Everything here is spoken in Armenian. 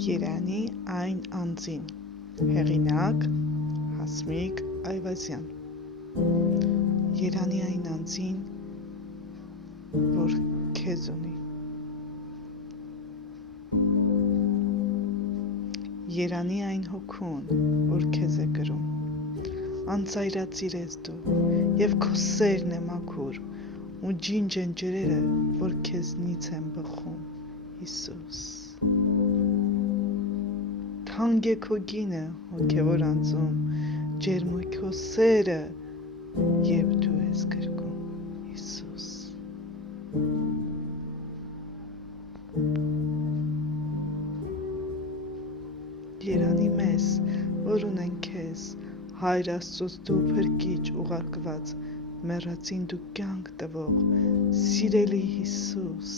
Երանի այն անձին, հեղինակ Հասմիկ Այվազյան։ Երանի այն անձին, որ քեզ ունի։ Երանի այն հոգուն, որ քեզ է կրում։ Անծայրածիր ես դու, և քո սերն է մաքուր, ու ջինջ են ջրերը, որ քեզնից են բխում, Հիսուս։ Թանկ է քո գինը, հոգևոր անձում, ջերմ է քո սերը, և դու ես գրկում, Հիսուս։ Երանի մեզ, որ ունեն քեզ, Հայր Աստծուց դու փրկիչ ուղարկված, մեռածին դու կյանք տվող, սիրելի Հիսուս։